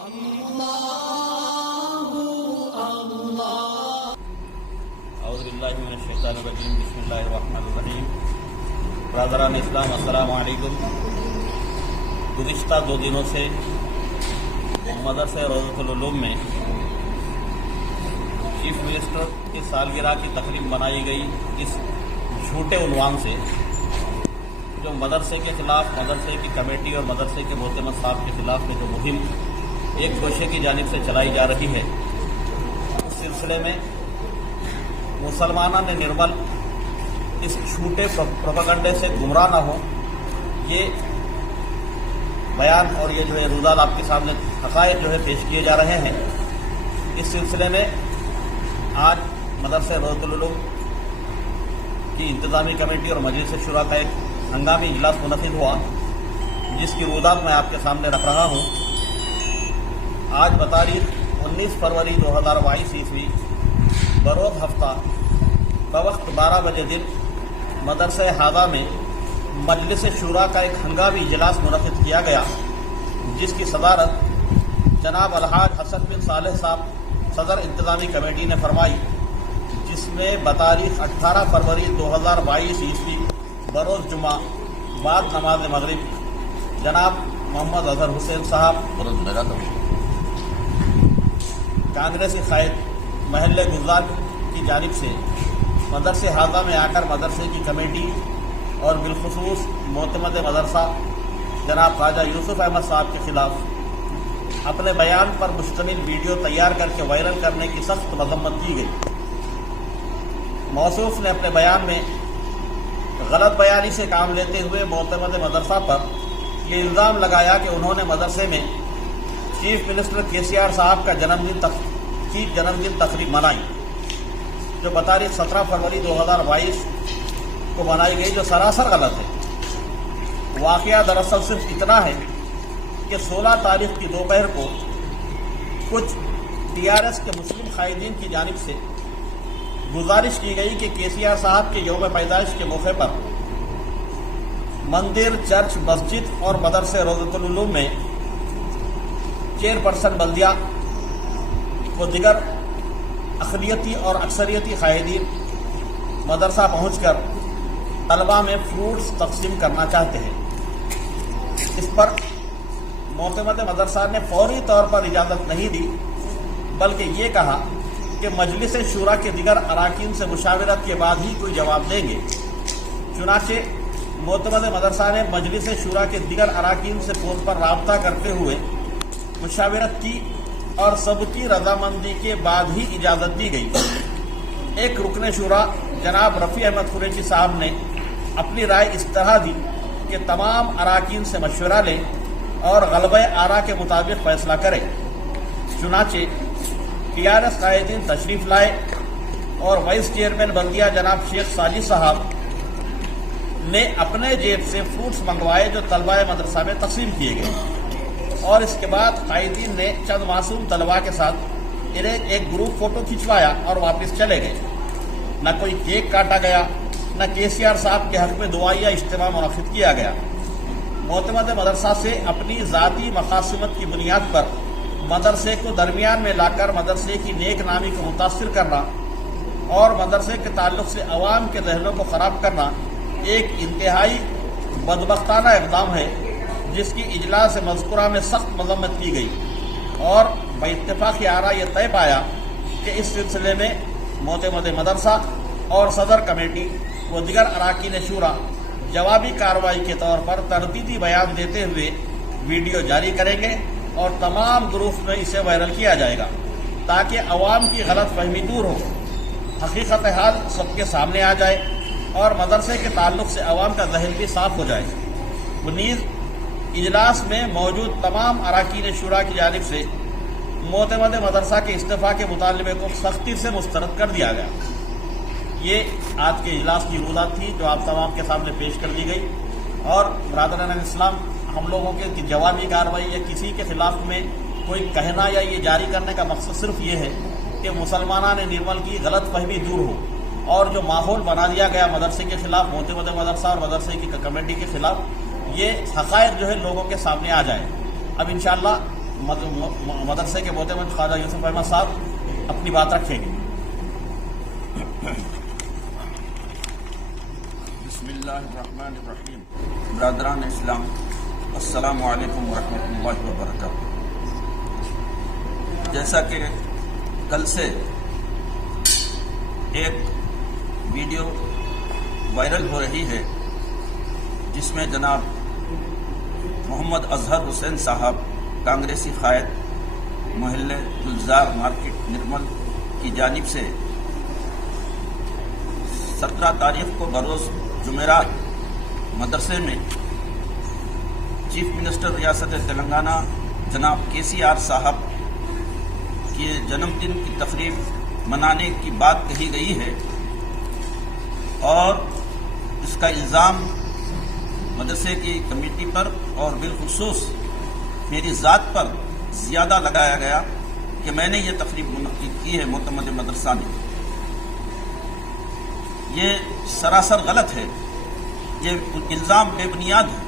اعوذ باللہ من الشیطان الرجیم بسم اللہ الرحمن الرحیم. برادران اسلام السلام علیکم. گزشتہ 2 دنوں سے مدرسہ روضۃ العلوم میں چیف منسٹر کی سالگرہ کی تقریب منائی گئی اس جھوٹے عنوان سے، جو مدرسے کے خلاف، مدرسے کی کمیٹی اور مدرسے کے معتمد صاحب کے خلاف میں جو مہم ایک گوشے کی جانب سے چلائی جا رہی ہے، اس سلسلے میں مسلمانوں نے نرمل اس جھوٹے پروپیگنڈے سے گمراہ نہ ہو، یہ بیان اور یہ جو ہے روزانہ آپ کے سامنے حقائق جو ہے پیش کیے جا رہے ہیں. اس سلسلے میں آج مدرسہ روضۃ العلوم کی انتظامی کمیٹی اور مجلس شورا کا ایک ہنگامی اجلاس منعقد ہوا، جس کی روزات میں آپ کے سامنے رکھ رہا ہوں. آج بتاریخ 19 فروری 2022 عیسوی بروز ہفتہ بوقت 12 بجے دن مدرسہ حاضہ میں مجلس شورا کا ایک ہنگامی اجلاس منعقد کیا گیا، جس کی صدارت جناب الحاج حسن بن صالح صاحب صدر انتظامی کمیٹی نے فرمائی، جس میں بتاریخ 18 فروری 2022 عیسوی بروز جمعہ بعد نماز مغرب جناب محمد اظہر حسین صاحب کانگریسی قائد محلے گلزار کی جانب سے مدرسہ حاضہ میں آ کر مدرسے کی کمیٹی اور بالخصوص معتمد مدرسہ جناب خواجہ یوسف احمد صاحب کے خلاف اپنے بیان پر مشتمل ویڈیو تیار کر کے وائرل کرنے کی سخت مذمت کی گئی. موصوف نے اپنے بیان میں غلط بیانی سے کام لیتے ہوئے معتمد مدرسہ پر یہ الزام لگایا کہ انہوں نے مدرسے میں چیف منسٹر KCR صاحب کا جنم دن تقریب منائی، جو بتاریخ 17 فروری 2022 کو منائی گئی، جو سراسر غلط ہے. واقعہ دراصل صرف اتنا ہے کہ 16 تاریخ کی دوپہر کو کچھ TRS کے مسلم قائدین کی جانب سے گزارش کی گئی کہ KCR صاحب کے یوم پیدائش کے موقع پر مندر، چرچ، مسجد اور مدرسہ روضۃ العلوم میں چیئرپرسن بلدیہ و دیگر اقلیتی اور اکثریتی قائدین مدرسہ پہنچ کر طلباء میں فروٹس تقسیم کرنا چاہتے ہیں. اس پر معتمد مدرسہ نے فوری طور پر اجازت نہیں دی، بلکہ یہ کہا کہ مجلس شورا کے دیگر اراکین سے مشاورت کے بعد ہی کوئی جواب دیں گے. چنانچہ معتمد مدرسہ نے مجلس شورا کے دیگر اراکین سے فون پر رابطہ کرتے ہوئے مشاورت کی اور سب کی رضامندی کے بعد ہی اجازت دی گئی. ایک رکن شورا جناب رفیع احمد قریشی صاحب نے اپنی رائے اس طرح دی کہ تمام اراکین سے مشورہ لیں اور غلبہ آرا کے مطابق فیصلہ کریں. چنانچہ TRS قائدین تشریف لائے اور وائس چیئرمین بلدیہ جناب شیخ ساجد صاحب نے اپنے جیب سے فروٹس منگوائے، جو طلباء مدرسہ میں تقسیم کیے گئے، اور اس کے بعد قائدین نے چند معصوم طلباء کے ساتھ انہیں ایک گروپ فوٹو کھنچوایا اور واپس چلے گئے. نہ کوئی کیک کاٹا گیا، نہ KCR صاحب کے حق میں دعائیہ اجتماع منعقد کیا گیا. معتمد مدرسہ سے اپنی ذاتی مقاصمت کی بنیاد پر مدرسے کو درمیان میں لا کر مدرسے کی نیک نامی کو متاثر کرنا اور مدرسے کے تعلق سے عوام کے ذہنوں کو خراب کرنا ایک انتہائی بدبختانہ اقدام ہے، جس کی اجلاس مذکورہ میں سخت مذمت کی گئی، اور باتفاق آراء یہ طے پایا کہ اس سلسلے میں معتمد مدرسہ اور صدر کمیٹی و دیگر اراکین شورا جوابی کارروائی کے طور پر تردیدی بیان دیتے ہوئے ویڈیو جاری کریں گے اور تمام گروپ میں اسے وائرل کیا جائے گا، تاکہ عوام کی غلط فہمی دور ہو، حقیقت حال سب کے سامنے آ جائے اور مدرسے کے تعلق سے عوام کا ذہن بھی صاف ہو جائے. نیز اجلاس میں موجود تمام اراکین شورا کی جانب سے معتمد مدرسہ کے استعفیٰ کے مطالبے کو سختی سے مسترد کر دیا گیا. یہ آج کے اجلاس کی روزات تھی جو آپ تمام کے سامنے پیش کر دی گئی. اور برادران اسلام، ہم لوگوں کے جوابی کارروائی یا کسی کے خلاف میں کوئی کہنا یا یہ جاری کرنے کا مقصد صرف یہ ہے کہ مسلمانان نرمل کی غلط فہمی دور ہو، اور جو ماحول بنا دیا گیا مدرسے کے خلاف، معتمد مدرسہ اور مدرسے کی کمیٹی کے خلاف، یہ حقائق جو ہے لوگوں کے سامنے آ جائے. اب انشاءاللہ मदरसे के मोहतरम ख्वाजा यूसुफ अहमद साहब अपनी बात रखेंगे। बिस्मिल्लाहिर्रहमानिर्रहीम। बरादरान इस्लाम, अस्सलामु अलैकुम वरहमतुल्लाहि वबरकातुहू। जैसा कि कल से एक वीडियो वायरल हो रही है जिसमें जनाब मोहम्मद अजहर हुसैन साहब कांग्रेसी कायद मोहल्ले गुलजार मार्केट निर्मल की जानिब से 17 तारीख को बरोज़ जुमेरात मदरसे में चीफ मिनिस्टर रियासत तेलंगाना जनाब KCR साहब के जन्मदिन की तकरीब मनाने की बात कही गई है और इसका इल्ज़ाम मदरसे की कमेटी पर और बिलखुसूस मेरी ज़ात पर ज़्यादा लगाया गया कि मैंने ये तकरीब मुनक्किद की है मोतमद मदरसा ने। ये सरासर गलत है, ये इल्ज़ाम बेबुनियाद है।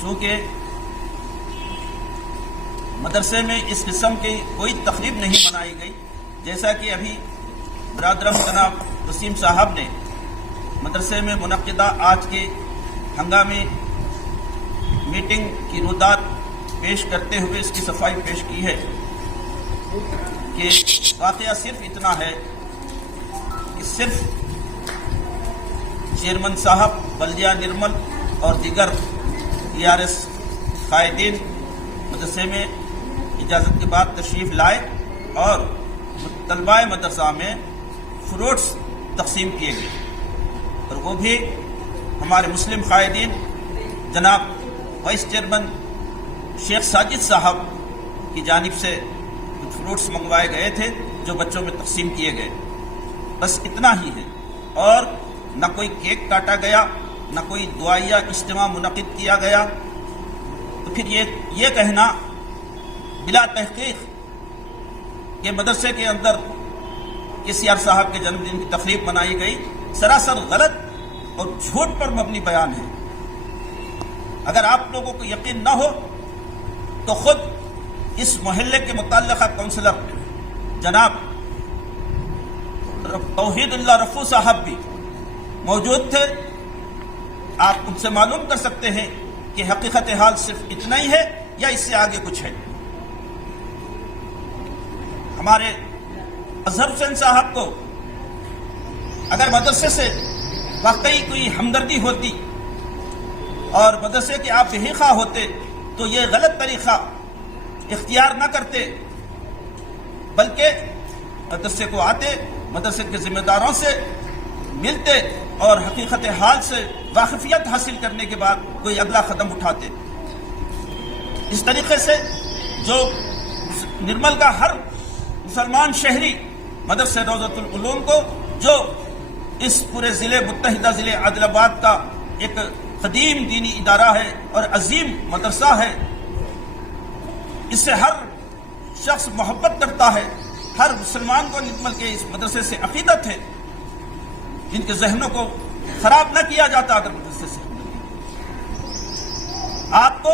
चूँकि मदरसे में इस किस्म की कोई तकरीब नहीं मनाई गई, जैसा कि अभी बरादरम जनाब वसीम साहब ने मदरसे में मुनक्किदा आज के हंगामी मीटिंग की रुदात पेश करते हुए इसकी सफाई पेश की है कि वाक़या सिर्फ इतना है कि सिर्फ चेयरमैन साहब बल्दिया निर्मल और दीगर TRS कायदीन मदरसे में इजाज़त के बाद तशरीफ़ लाए और तलबाए मदरसा में फ्रूट्स तकसीम किए गए और वो भी हमारे मुस्लिम कायदीन जनाब वाइस चेयरमैन शेख साजिद साहब की जानिब से कुछ फ्रूट्स मंगवाए गए थे जो बच्चों में तकसीम किए गए। बस इतना ही है और न कोई केक काटा गया, न कोई दुआया इज्तिमा मुनक़िद किया गया। तो फिर ये कहना बिला तहक़ीक़ कि मदरसे के अंदर KCR साहब के जन्मदिन की तकरीब मनाई गई सरासर गलत और झूठ पर मबनी बयान है। अगर आप लोगों को यकीन न हो तो खुद इस मोहल्ले के मुतल्लिक़ा काउंसलर जनाब तौहीदुल्लाह रफू साहब भी मौजूद थे। आप उनसे मालूम कर सकते हैं कि हकीकत हाल सिर्फ इतना ही है या इससे आगे कुछ है। हमारे अजहर हुसैन साहब को अगर मदरसे से वाकई कोई हमदर्दी होती और मदरसे के आप यही खा होते तो ये गलत तरीक़ा इख्तियार न करते, बल्कि मदरसे को आते, मदरसे के ज़िम्मेदारों से मिलते और हकीकत हाल से वाकिफियत हासिल करने के बाद कोई अगला कदम उठाते। इस तरीके से जो निर्मल का हर मुसलमान शहरी मदरसे रोज़तुल उलूम को, जो इस पूरे ज़िले मुत्तहिदा ज़िले आदिलाबाद का एक कदीम दीनी इदारा है और अजीम मदरसा है, इससे हर शख्स मोहब्बत करता है। हर मुसलमान को निर्मल के इस मदरसे से अकीदत है, जिनके जहनों को खराब न किया जाता। अगर मदरसे से आपको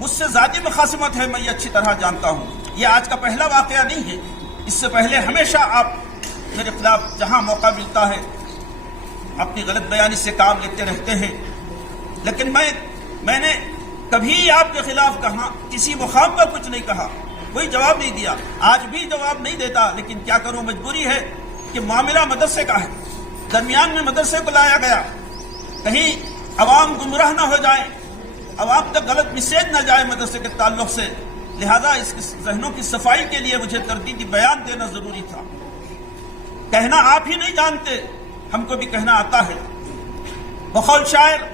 मुझसे ज़ाती मुखासिमत है, मैं ये अच्छी तरह जानता हूँ। ये आज का पहला वाक़या नहीं है, इससे पहले हमेशा आप मेरे खिलाफ जहाँ मौका मिलता है अपनी गलत बयानी से काम लेते रहते हैं। लेकिन मैंने कभी आपके खिलाफ कहा, किसी मुकाम पर कुछ नहीं कहा, कोई जवाब नहीं दिया, आज भी जवाब नहीं देता। लेकिन क्या करूं, मजबूरी है कि मामला मदरसे का है, दरमियान में मदरसे को लाया गया, कहीं अवाम गुमराह न हो जाए, अवाम तक गलत मैसेज न जाए मदरसे के ताल्लुक से। लिहाजा इस जहनों की सफाई के लिए मुझे तरदीदी बयान देना जरूरी था। कहना आप ही नहीं जानते, हमको भी कहना आता है। बखौल शायर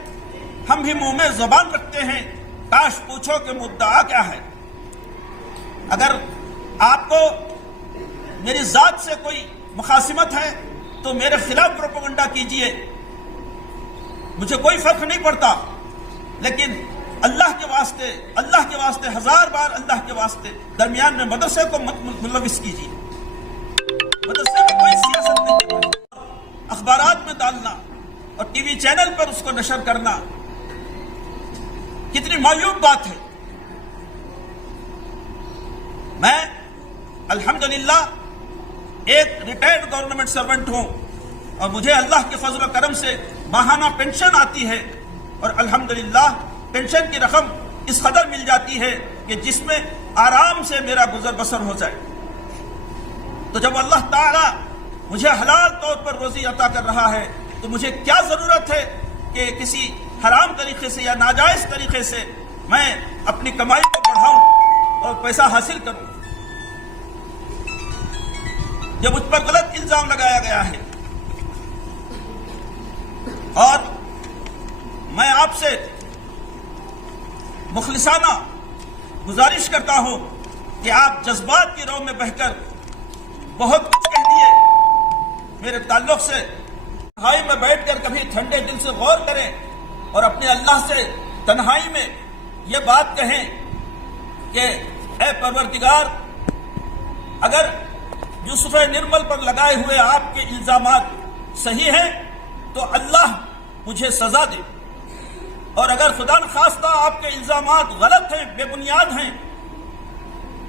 हम भी मुंह में ज़बान रखते हैं, काश पूछो कि मुद्दा क्या है। अगर आपको मेरी जात से कोई मुखासिमत है तो मेरे खिलाफ प्रोपेगेंडा कीजिए, मुझे कोई फर्क नहीं पड़ता। लेकिन अल्लाह के वास्ते हजार बार अल्लाह के वास्ते दरमियान में मदरसे को मत मुलविस कीजिए। मदरसे में कोई सियासत नहीं है। अखबारात में डालना और टीवी चैनल पर उसको नशर करना कितनी मायूब बात है। अल्हम्दुलिल्लाह एक रिटायर्ड गवर्नमेंट सर्वेंट हूं और मुझे अल्लाह के फजल व करम से माहाना पेंशन आती है और अल्हम्दुलिल्लाह पेंशन की रकम इस कदर मिल जाती है कि जिसमें आराम से मेरा गुजर बसर हो जाए। तो जब अल्लाह ताला मुझे हलाल तौर पर रोजी अता कर रहा है तो मुझे क्या जरूरत है कि किसी हराम तरीके से या नाजायज तरीके से मैं अपनी कमाई को बढ़ाऊं और पैसा हासिल करूं। जब मुझ पर गलत इल्जाम लगाया गया है और मैं आपसे मुखलिसाना गुजारिश करता हूं कि आप जज्बात की रौ में बहकर बहुत कुछ कह दिए, मेरे ताल्लुक से तन्हाई में बैठकर कभी ठंडे दिल से गौर करें और अपने अल्लाह से तन्हाई में ये बात कहें कि ऐ परवरदिगार, अगर यूसुफ निर्मल पर लगाए हुए आपके इल्जामात सही हैं तो अल्लाह मुझे सजा दे, और अगर खुदा न खास्ता आपके इल्जामात गलत हैं, बेबुनियाद हैं,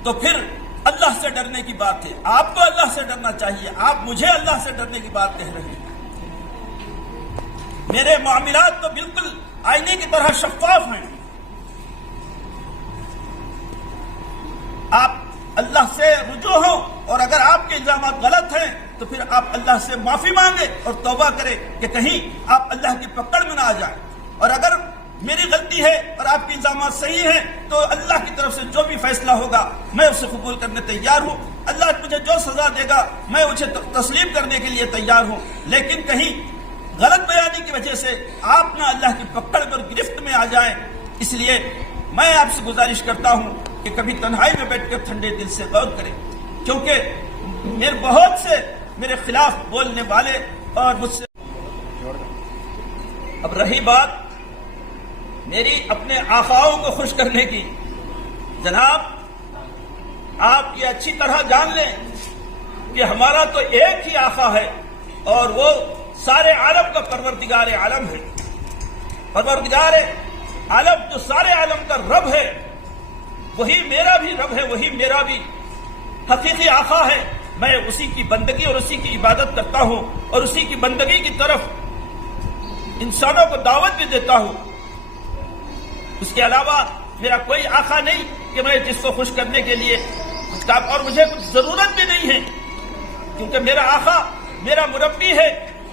तो फिर अल्लाह से डरने की बात है। आपको अल्लाह से डरना चाहिए, आप मुझे अल्लाह से डरने की बात कह रहे हैं। मेरे मामलात तो बिल्कुल आईने की तरह शफाफ हैं। आप अल्लाह से रुजू हो और अगर आपके इल्जामात गलत हैं तो फिर आप अल्लाह से माफी मांगे और तौबा करें कि कहीं आप अल्लाह की पकड़ में ना आ जाए। और अगर मेरी गलती है और आपके इल्जामात सही हैं तो अल्लाह की तरफ से जो भी फैसला होगा मैं उसे कबूल करने तैयार हूं। अल्लाह मुझे जो सजा देगा मैं उसे तस्लीम करने के लिए तैयार हूं। लेकिन कहीं गलत बयानी की वजह से आप ना अल्लाह की पकड़ पर गिरफ्त में आ जाएं, इसलिए मैं आपसे गुजारिश करता हूं कि कभी तन्हाई में बैठकर ठंडे दिल से गौर करें, क्योंकि मेरे बहुत से मेरे खिलाफ बोलने वाले और मुझसे। अब रही बात मेरी अपने आकाओं को खुश करने की, जनाब आप ये अच्छी तरह जान लें कि हमारा तो एक ही आका है और वो सारे आलम का परवरदिगार आलम है। परवरदिगार आलम जो सारे आलम का रब है, वही मेरा भी रब है, वही मेरा भी हकीकी आका है। मैं उसी की बंदगी और उसी की इबादत करता हूं और उसी की बंदगी की तरफ इंसानों को दावत भी देता हूं। उसके अलावा मेरा कोई आका नहीं कि मैं जिसको खुश करने के लिए और मुझे कुछ जरूरत भी नहीं है, क्योंकि मेरा आका मेरा मुरब्बी है,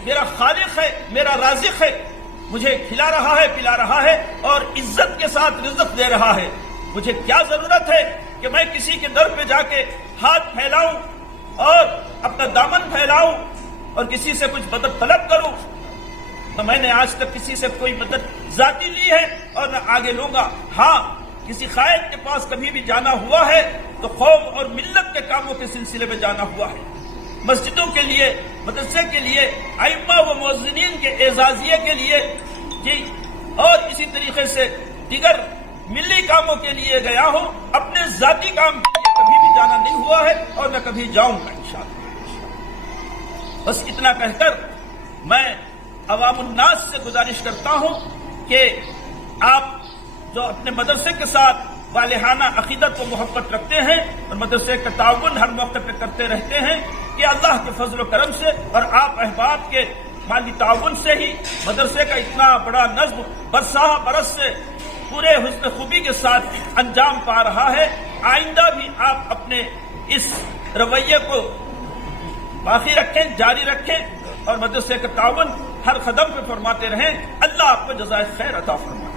मेरा खालिक है, मेरा राज़िक है। मुझे खिला रहा है, पिला रहा है और इज्जत के साथ रिज़्क़ दे रहा है। मुझे क्या जरूरत है कि मैं किसी के दर पे जाके हाथ फैलाऊं और अपना दामन फैलाऊं और किसी से कुछ मदद तलब करूं। तो मैंने आज तक किसी से कोई मदद जाती ली है और न आगे लूंगा। हाँ, किसी खायद के पास कभी भी जाना हुआ है तो कौम और मिल्लत के कामों के सिलसिले में जाना हुआ है। मस्जिदों के लिए, मदरसे के लिए, आइम्मा व मुअज्जिनीन के एजाजिये के लिए जी, और इसी तरीके से दीगर मिली कामों के लिए गया हूं। अपने जाती काम के लिए कभी भी जाना नहीं हुआ है और न कभी जाऊंगा इंशाअल्लाह। बस इतना कहकर मैं अवामुन्नास से गुजारिश करता हूं कि आप जो अपने मदरसे के साथ वालिहाना अकीदत व मोहब्बत रखते हैं और मदरसे का ताउन हर मौके पर करते रहते हैं, कि अल्लाह के फजल व करम से और आप अहबाब के माली ताउन से ही मदरसे का इतना बड़ा नज्म बरसाह बरस से पूरे हुस्न खूबी के साथ अंजाम पा रहा है। आइंदा भी आप अपने इस रवैये को बाकी रखें, जारी रखें और मदरसे का ताउन हर कदम पे फरमाते रहें। अल्लाह आपको जज़ाए खैर अता फरमाए।